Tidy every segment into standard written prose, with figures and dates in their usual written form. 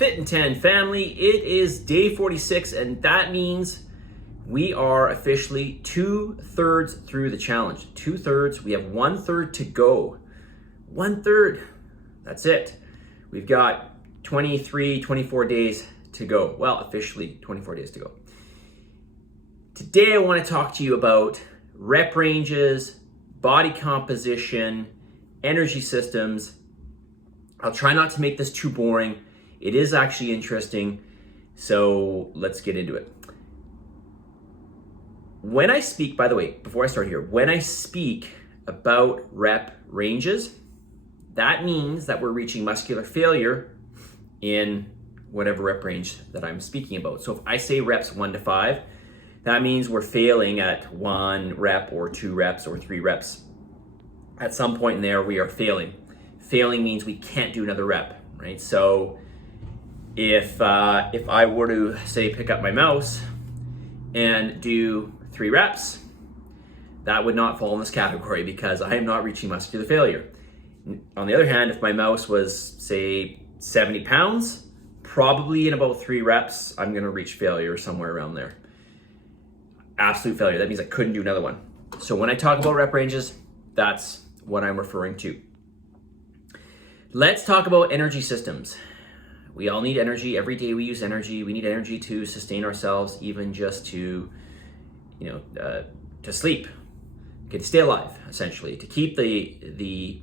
Fit in 10 family, it is day 46, and that means we are officially 2/3 through the challenge. 2/3, we have 1/3 to go. 1/3, that's it. We've got 23, 24 days to go. Well, officially 24 days to go. Today I want to talk to you about rep ranges, body composition, energy systems. I'll try not to make this too boring. It is actually interesting, so let's get into it. When I speak, by the way, before I start here, when I speak about rep ranges, that means that we're reaching muscular failure in whatever rep range that I'm speaking about. So if I say reps 1 to 5, that means we're failing at 1 rep or 2 reps or 3 reps. At some point in there, we are failing. Failing means we can't do another rep, right? So if I were to say pick up my mouse and do 3 reps, that would not fall in this category because I am not reaching muscular failure. On the other hand, if my mouse was, say, 70 pounds, probably in about 3 reps, I'm gonna reach failure somewhere around there. Absolute failure, that means I couldn't do another one. So when I talk about rep ranges, that's what I'm referring to. Let's talk about energy systems. We all need energy. Every day we use energy. We need energy to sustain ourselves, even just to, to sleep, okay, to stay alive, essentially, to keep the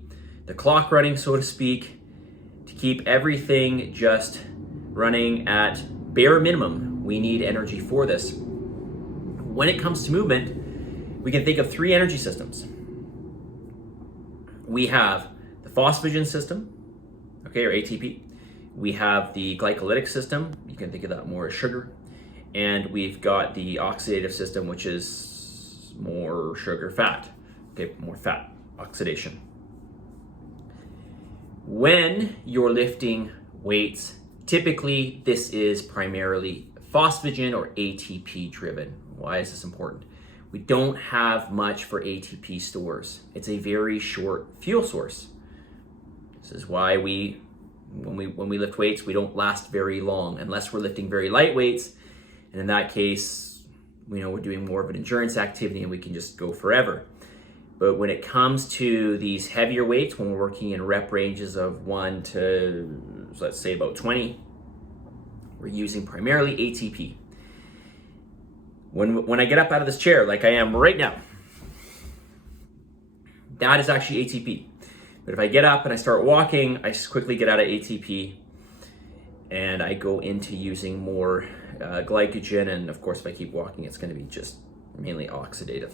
clock running, so to speak, to keep everything just running at bare minimum. We need energy for this. When it comes to movement, we can think of 3 energy systems. We have the phosphagen system, okay, or ATP. We have the glycolytic system. You can think of that more as sugar. And we've got the oxidative system, which is more sugar, fat. Okay, more fat, oxidation. When you're lifting weights, typically this is primarily phosphagen or ATP driven. Why is this important? We don't have much for ATP stores. It's a very short fuel source. This is why when we lift weights, we don't last very long unless we're lifting very light weights. And in that case, we're doing more of an endurance activity and we can just go forever. But when it comes to these heavier weights, when we're working in rep ranges of 1 to, let's say, about 20, we're using primarily ATP. When I get up out of this chair, like I am right now, that is actually ATP. But if I get up and I start walking, I just quickly get out of ATP and I go into using more glycogen. And of course, if I keep walking, it's going to be just mainly oxidative.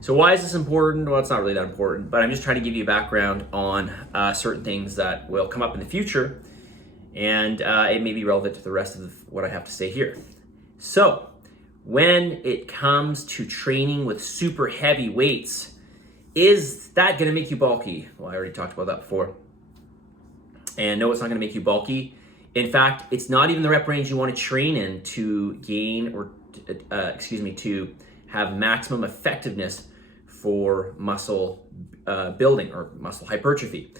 So why is this important? Well, it's not really that important, but I'm just trying to give you a background on certain things that will come up in the future, and it may be relevant to the rest of what I have to say here. So when it comes to training with super heavy weights, is that going to make you bulky? Well, I already talked about that before. And no, it's not going to make you bulky. In fact, it's not even the rep range you want to train in to gain or, to have maximum effectiveness for muscle building or muscle hypertrophy.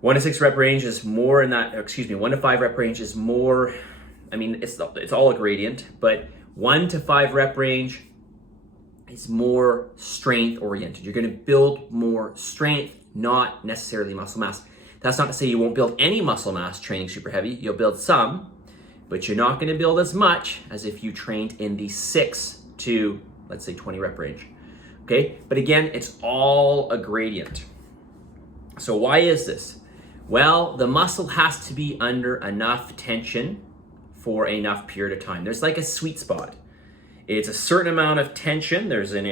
1 to 6 rep range is more in that, 1 to 5 rep range is more, it's all a gradient, but 1 to 5 rep range is more strength oriented. You're going to build more strength, not necessarily muscle mass. That's not to say you won't build any muscle mass training super heavy. You'll build some, but you're not going to build as much as if you trained in the 6 to, let's say, 20 rep range. Okay, but again, it's all a gradient. So why is this? Well, the muscle has to be under enough tension for enough period of time. There's like a sweet spot. It's a certain amount of tension. There's an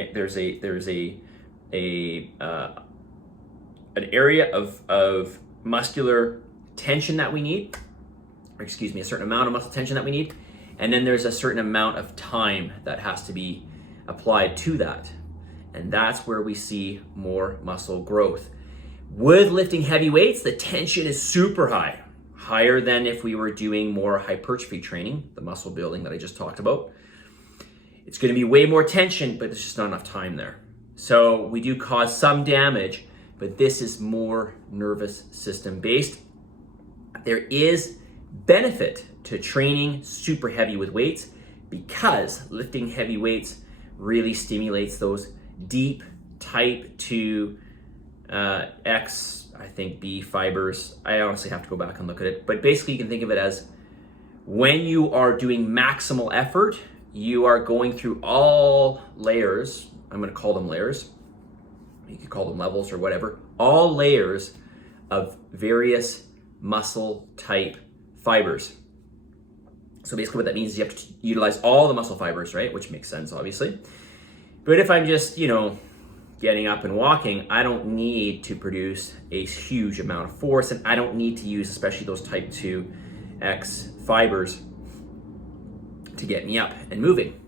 area of muscular tension that we need, a certain amount of muscle tension that we need, and then there's a certain amount of time that has to be applied to that, and that's where we see more muscle growth. With lifting heavy weights, the tension is super high, higher than if we were doing more hypertrophy training, the muscle building that I just talked about. It's going to be way more tension, but there's just not enough time there. So we do cause some damage, but this is more nervous system based. There is benefit to training super heavy with weights because lifting heavy weights really stimulates those deep type 2 X, I think B fibers. I honestly have to go back and look at it. But basically you can think of it as when you are doing maximal effort, you are going through all layers. I'm going to call them layers. You could call them levels or whatever. All layers of various muscle type fibers. So basically what that means is you have to utilize all the muscle fibers, right? Which makes sense, obviously. But if I'm just, getting up and walking, I don't need to produce a huge amount of force, and I don't need to use especially those type 2X fibers to get me up and moving.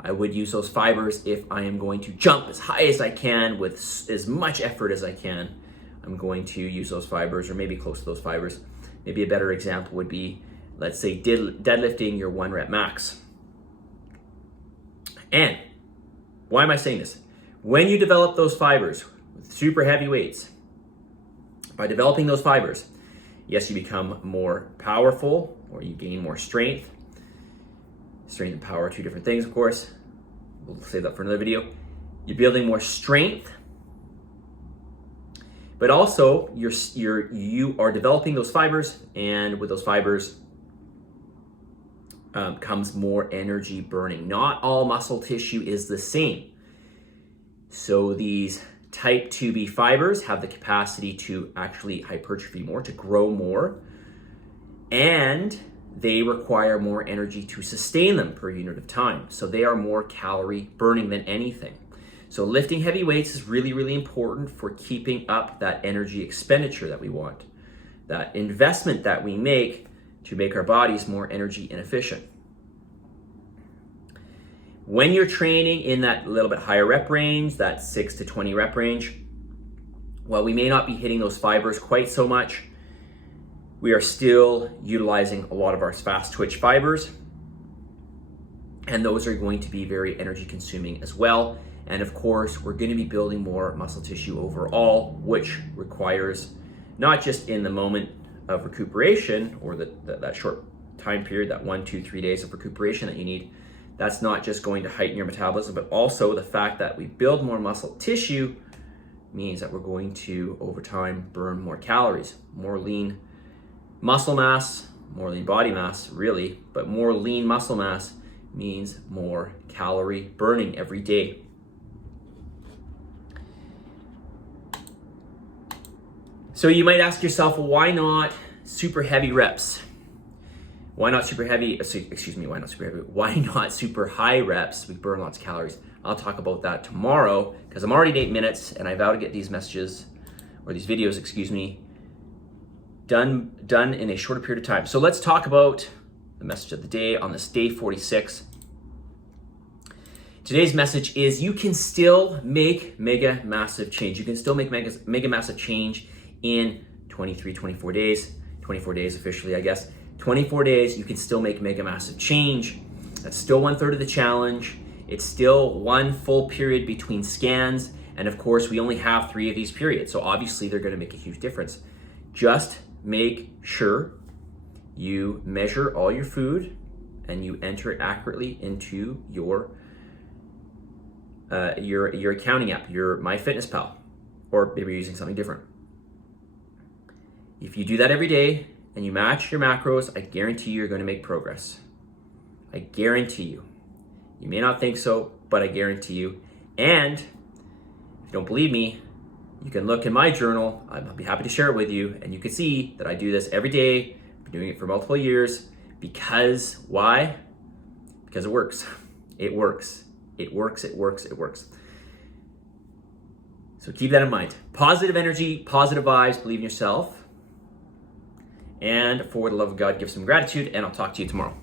I would use those fibers if I am going to jump as high as I can with as much effort as I can. I'm going to use those fibers, or maybe close to those fibers. Maybe a better example would be, let's say, deadlifting your 1 rep max. And why am I saying this? When you develop those fibers with super heavy weights, by developing those fibers, yes, you become more powerful, or you gain more strength. Strength and power are two different things, of course. We'll save that for another video. You're building more strength, but also you are developing those fibers, and with those fibers comes more energy burning. Not all muscle tissue is the same. So these type 2B fibers have the capacity to actually hypertrophy more, to grow more, and they require more energy to sustain them per unit of time. So they are more calorie burning than anything. So lifting heavy weights is really, really important for keeping up that energy expenditure that we want, that investment that we make to make our bodies more energy inefficient. When you're training in that little bit higher rep range, that 6 to 20 rep range, while we may not be hitting those fibers quite so much, we are still utilizing a lot of our fast twitch fibers, and those are going to be very energy consuming as well. And of course, we're going to be building more muscle tissue overall, which requires not just in the moment of recuperation, or that short time period, that 1, 2, 3 days of recuperation that you need. That's not just going to heighten your metabolism, but also the fact that we build more muscle tissue means that we're going to, over time, burn more calories, more lean muscle mass, more lean body mass, really, but more lean muscle mass means more calorie burning every day. So you might ask yourself, well, why not super heavy reps? Why not super heavy, why not super heavy? Why not super high reps? We burn lots of calories. I'll talk about that tomorrow, because I'm already at 8 minutes and I vow to get these messages, or these videos, done in a shorter period of time. So let's talk about the message of the day on this day 46. Today's message is you can still make mega massive change. You can still make mega massive change in 24 days officially, I guess. 24 days, you can still make mega massive change. That's still 1/3 of the challenge. It's still 1 full period between scans. And of course, we only have 3 of these periods. So obviously they're gonna make a huge difference. Just make sure you measure all your food and you enter it accurately into your accounting app, your MyFitnessPal, or maybe you're using something different. If you do that every day and you match your macros, I guarantee you're going to make progress. I guarantee you. You may not think so, but I guarantee you. And if you don't believe me, you can look in my journal. I'll be happy to share it with you, and you can see that I do this every day. I've been doing it for multiple years. Because why? Because it works. It works. It works, it works, it works. So keep that in mind. Positive energy, positive vibes, believe in yourself. And for the love of God, give some gratitude, and I'll talk to you tomorrow.